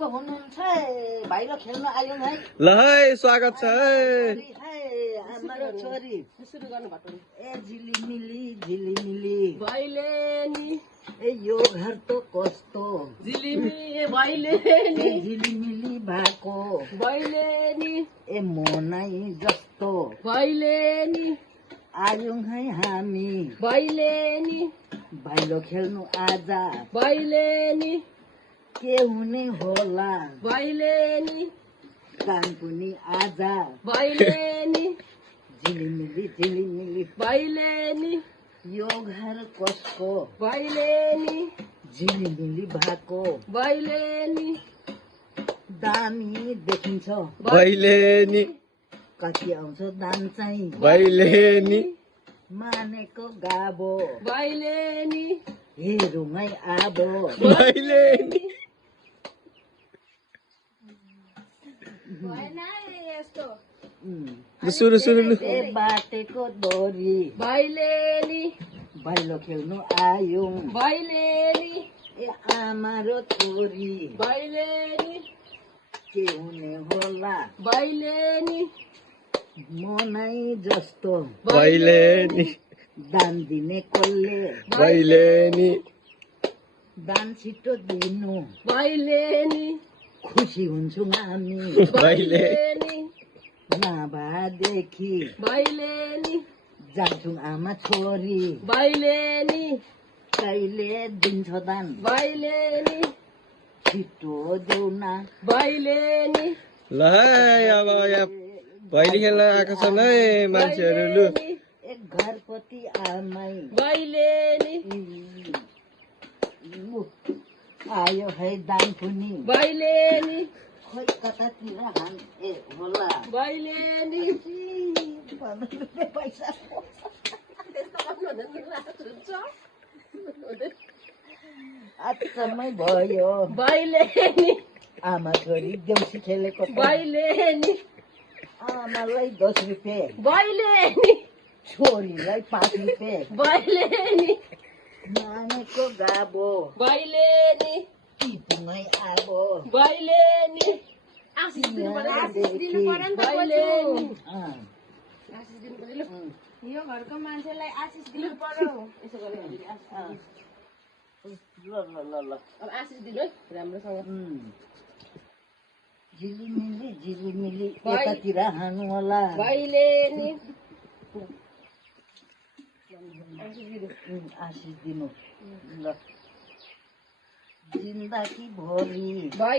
को हुनुहुन्छ भाइलो खेल्न आयौँ है ल है स्वागत छ है हाम्रो छोरी सुरु गर्नु भएको ए झिलिमिली झिलिमिली भाइले नि ए यो घर त कस्तो झिलिमी भाइले नि ए झिलिमिली भएको भाइले नि ए मोनै जस्तो भाइले नि आयौँ है हामी भाइले नि भाइलो खेल्नु आज भाइले नि के हुने होला भाइले नि काम पनि आज भाइले नि झिलिमिली झिलिमिली भाइले नि यो घर कसको भाइले नि झिलिमिली भएको भाइले नि दामी देखिन्छ भाइले नि कति आउँछ दाम चाहिँ भाइले नि मानेको गाबो भाइले नि हेरौँ है आबो भाइले नि भएन यस्तो सुरु सुरु लु ए बाटेको डोरी भाइले नि भैलो खेल्नु आयौँ भाइले नि ए आमा र छोरी भाइले नि के हुने होला भाइले नि मनै जस्तो भाइले नि दान दिने कसले भाइले नि दान छिटो दिनु भाइले नि खुसी हुन्छौँ हामी भाइले नि नभादेखि भाइले नि जान्छौँ आमा छोरी भाइले नि कहिले दिन्छ दान भाइले नि छिटो देऊ न भाइले नि ल है अब यहाँ भैली खेल्न आएको छन् है मान्छेहरू लु एक घरपति आमै भाइले नि लु, आयो है दान पनि भाइले नि खोइ कतातिर हान ए होला भाइले नि पैसा अचम्मै भयो भाइले नि आमा छोरी देउसी खेलेको त। भाइले नि आमालाई 10 रुपियाँ भाइले नि छोरीलाई 5 रुपियाँ भाइले नि नानीको गाबो भाइले नि टिपुमै आबो भाइले नि आशिष दिनु पर्यो नि त भाइले नि आशिष दिनु पर्यो ल। यो घरको मान्छेलाई आशिष दिनु पर्यो यसो गरेर ल ल ल ल अब आशिष दिनु है राम्रोसँग झिलिमिली झिलिमिली यतातिर हानु होला भाइले नि आशिष दिनु ल जिन्दगी भरि भाइ